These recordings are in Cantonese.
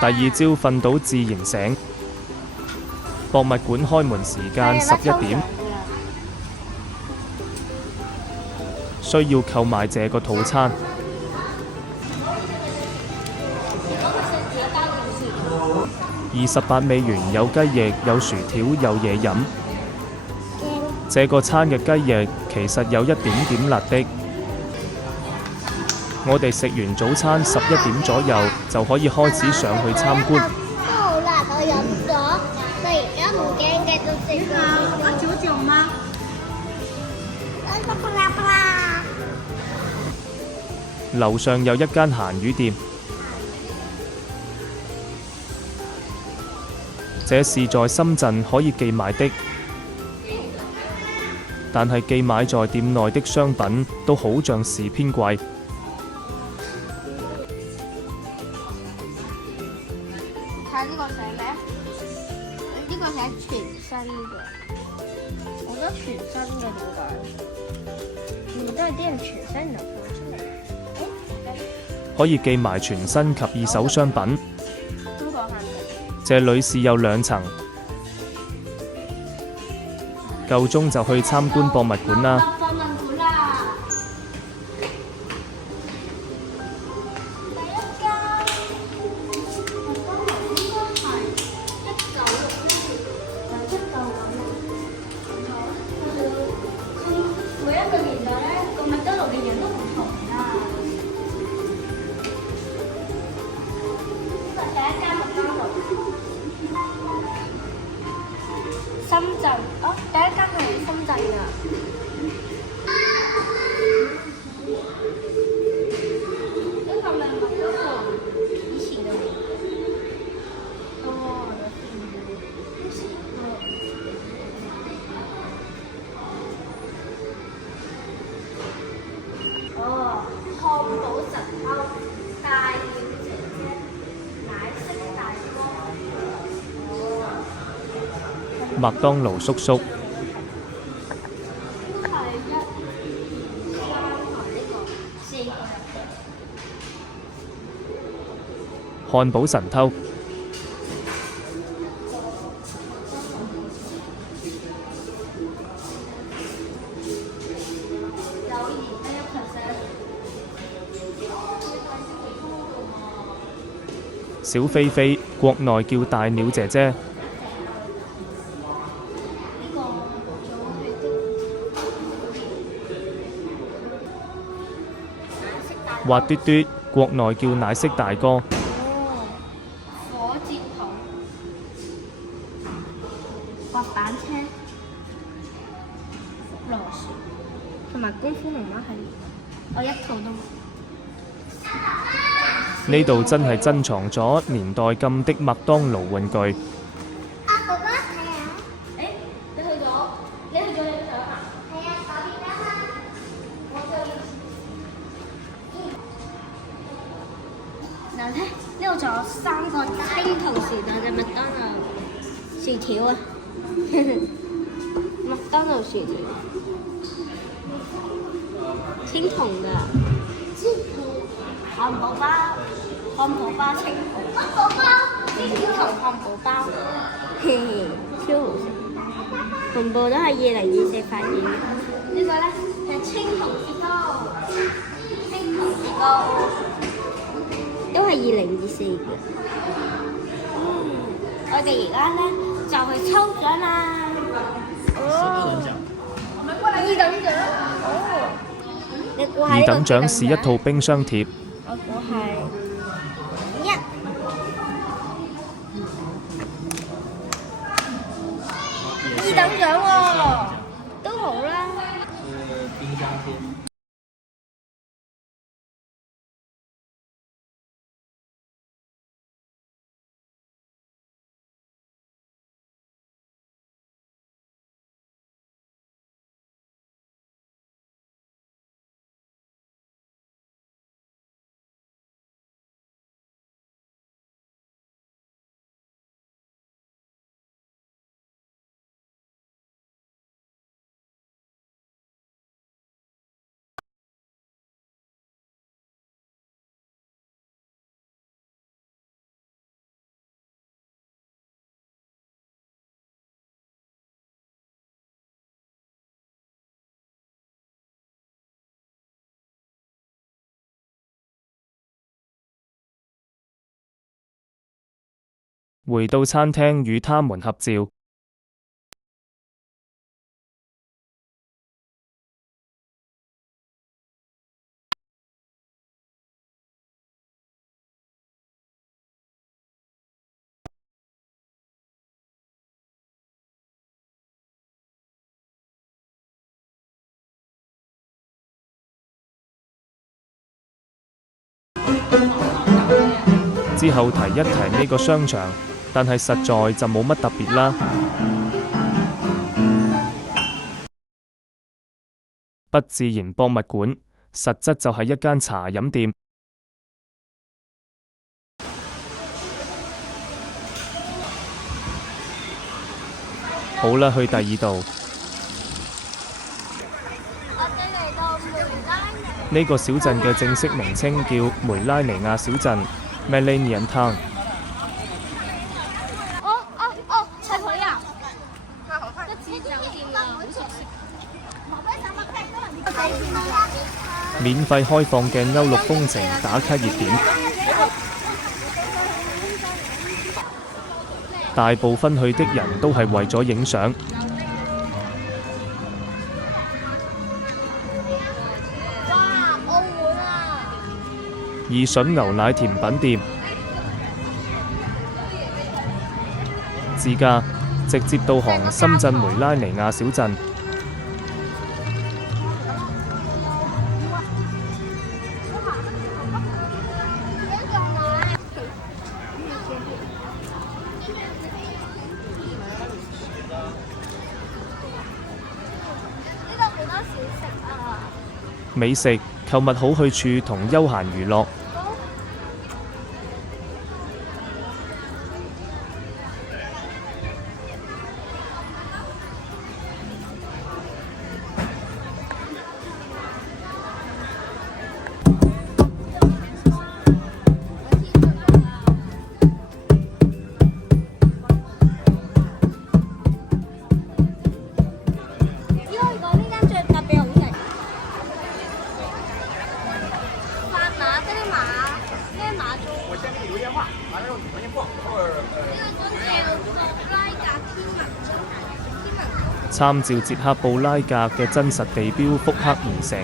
第二朝瞓到自然醒。博物館開門時間11點，需要購買這個套餐。28美元有雞翼、有薯條、有嘢飲。這個餐嘅雞翼其實有一點點辣的。我哋食完早餐11點左右就可以開始上去參觀。都好辣，我飲咗，但而家唔驚嘅都食咗。喝酒酒嗎？樓上有一間鹹魚店，這是在深圳可以寄買的，但係寄買在店內的商品都好像是偏貴。睇呢個寫咩？呢個寫全新嘅，我覺得全新嘅點解？全部都係啲人全新就放出嚟。可以寄埋全新及二手商品。邊個限定？這裏是有2層。夠鐘就去參觀博物館啦。博物館啦！第一間麥當勞應該係1960年，每一個年代咧，個麥當勞嘅人都唔同㗎。呢個第一間麥當勞，深圳哦，第一間係深圳㗎。呢個咪麥當勞以前嘅年代。哦，哦，漢堡神偷，大鳥姐姐，奶昔大哥。哦。麥當勞叔叔。應該係1、2、3同呢個4個入嘅。漢堡神偷。友誼的1%。小飛飛，國內叫大鳥姐姐。滑嘟嘟，國內叫奶昔大哥。哦，火箭筒、滑板車、螺旋同埋功夫龍媽系列，我一套都冇。呢度真係珍藏咗年代禁的麥當勞玩具。啊，哥哥睇下。誒，你去咗？你去咗你想啊？係啊，嗰邊啦。我就嗱睇，呢度仲有3個青銅時代嘅麥當勞薯條啊！麥當勞薯條，青銅㗎。漢堡包，漢堡包青銅，漢堡包青銅漢堡包，嘿嘿，超好食。全部都係2024發現嘅。呢個咧係青銅雪糕，青銅雪糕都係2024嘅。我哋而家咧就去抽獎啦！哦，二等獎哦！你估下呢個二等獎是一套冰箱貼。我估係1、2等獎喎，都好啦。冰箱貼。回到餐廳與他們合照。之後提一提呢個商場，但係實在就冇乜特別啦。不自然博物館，實質就係一間茶飲店。好啦，去第二度。呢個小鎮嘅正式名稱叫梅拉尼亞小鎮 （Melanian Town）。係佢啊！免費開放嘅歐陸風情打卡熱點，大部分去的人都係為咗影相。義筍牛奶甜品店，自駕直接導航深圳梅拉尼亞小鎮。美食、購物好去處同休閒娛樂。參照捷克布拉格嘅真實地標復刻而成。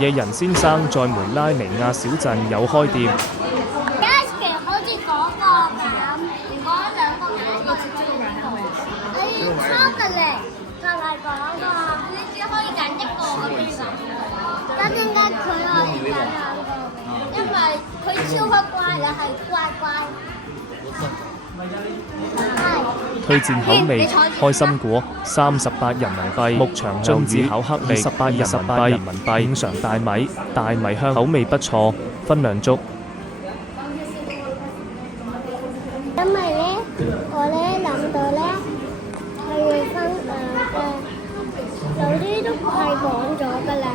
野人先生在梅拉尼亞小鎮有開店。其實好似嗰個咁，嗰兩個名係超特力，就係嗰個，你只可以揀一個嗰邊㗎。但點解佢可以揀兩個？因為佢超級乖，你係乖乖。推薦口味開心果38人民幣，牧場榛子巧克力18人民幣，五常大米香，口味不錯，分量足。因為咧，我咧諗到咧係要分嘅，有啲都係講咗㗎啦，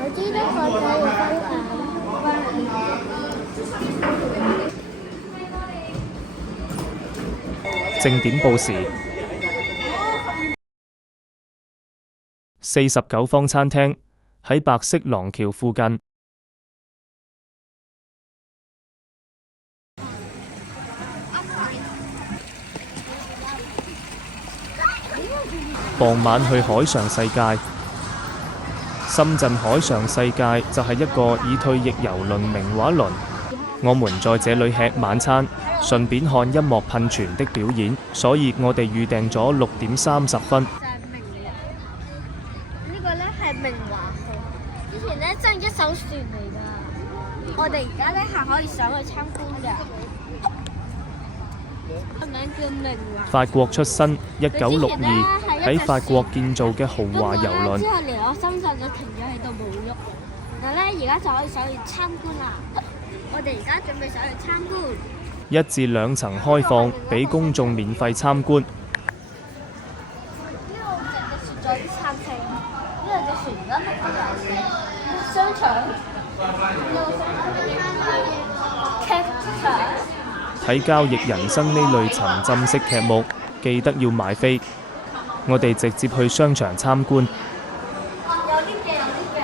有啲都覺得要分正點報時，49方餐廳喺白色廊橋附近。傍晚去海上世界。深圳海上世界就係一個已退役郵輪明畫輪。我們在這裡吃晚餐，順便看音樂噴泉的表演，所以我哋預訂咗6點30分。呢個咧係明華號，之前咧真係一艘船嚟㗎。我哋而家咧係可以上去參觀㗎。個名叫明華。法國出身，1962喺法國建造嘅豪華郵輪。之後嚟我深圳就停咗喺度冇喐，然後咧而家就可以上去參觀啦。我哋而家準備上去參觀。1至2層開放，俾公眾免費參觀。呢度直嘅船在啲餐廳，呢度隻船而家乜都有，商場，呢個商場，劇場。睇交易人生呢類沉浸式劇目，記得要買飛。我哋直接去商場參觀。有啲嘅，有啲嘅。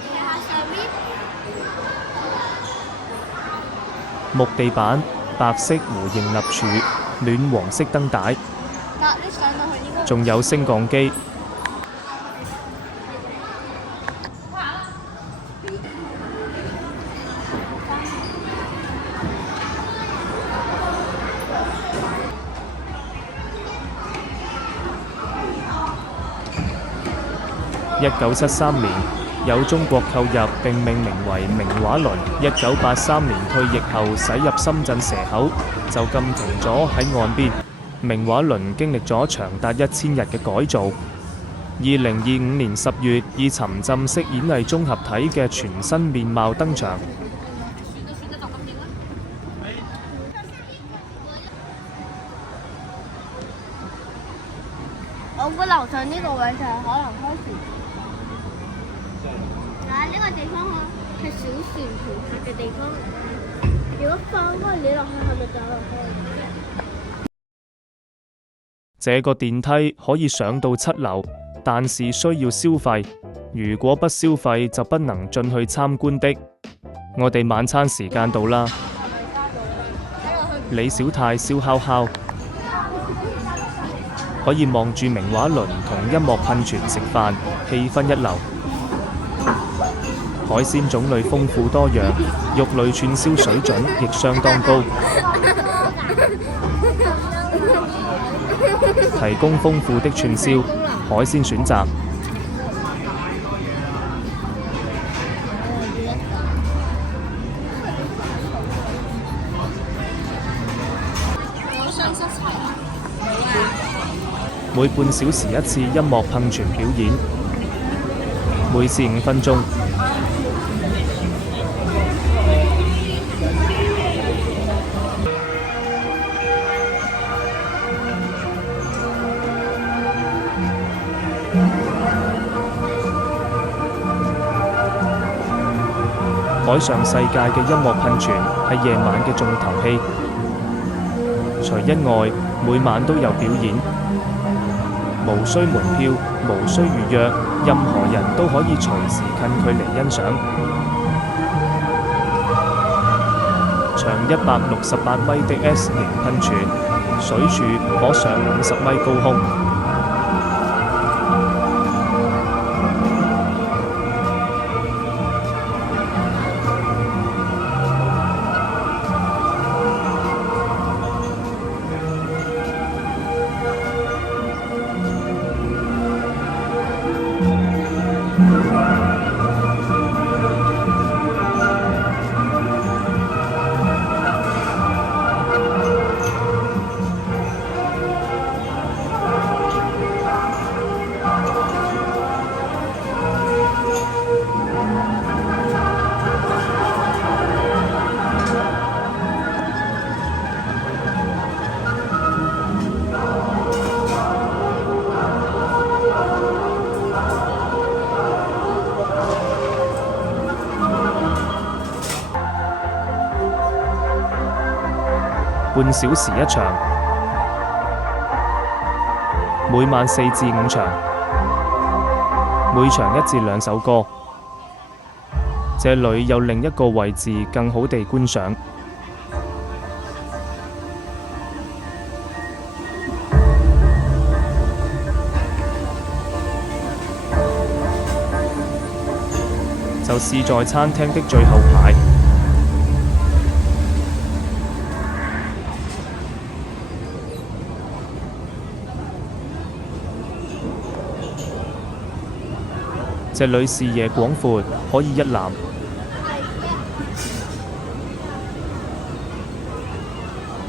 睇下上面。木地板、白色弧形立柱、暖黃色燈帶，嗱，你上到去應該。仲有升降機。1973年，有中國購入並命名為明畫輪。1983年退役後駛入深圳蛇口，就咁停咗喺岸邊。明畫輪經歷咗長達1000日嘅改造。2025年10月，以沉浸式演藝綜合體嘅全新面貌登場。我估樓上呢個位就係可能開船。嗱，呢個地方係小船停泊嘅地方。如果放開你落去，係咪走落去？這個電梯可以上到7樓，但是需要消費。如果不消費，就不能進去參觀的。我哋晚餐時間到啦。李小泰燒烤烤，可以望住明畫輪同音樂噴泉食飯，氣氛一流。海鮮種類豐富多樣，肉類串燒水準亦相當高，提供豐富的串燒、海鮮選擇。每半小時一次音樂噴泉表演，每次5分鐘。海上世界嘅音樂噴泉係夜晚嘅重頭戲，除一外，每晚都有表演，無需門票，無需預約，任何人都可以隨時近距離欣賞。長168米的 S 型噴泉，水柱可上50米高空。半小時一場，每晚4至5場，每場1至2首歌。這裏有另一個位置更好地觀賞。就是在餐廳的最後排。這裏視野廣闊，可以一覽。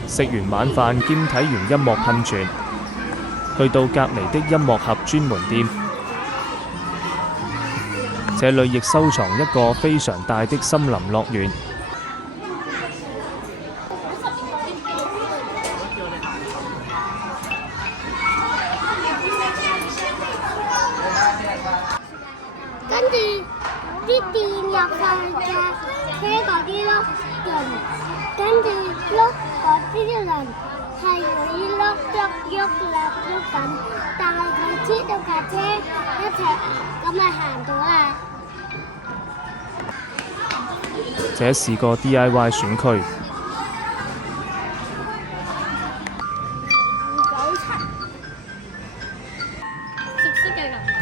食完晚飯兼睇完音樂噴泉，去到隔離的音樂盒專門店。這裏亦收藏一個非常大的森林樂園。跟住啲電入去嘅車嗰啲咯。人，跟住碌嗰啲人係會碌喐喐緊，但係佢知道架車一齊咁咪行到啦。這是個 DIY 選區。九層，熟悉嘅感覺。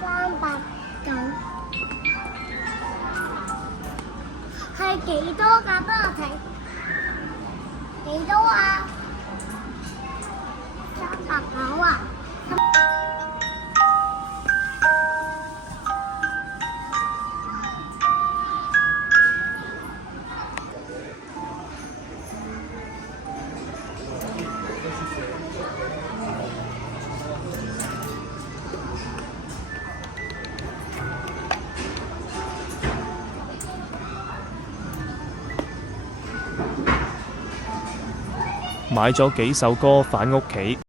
389係幾多㗎？幫我睇幾多啊？389啊！買咗幾首歌返屋企。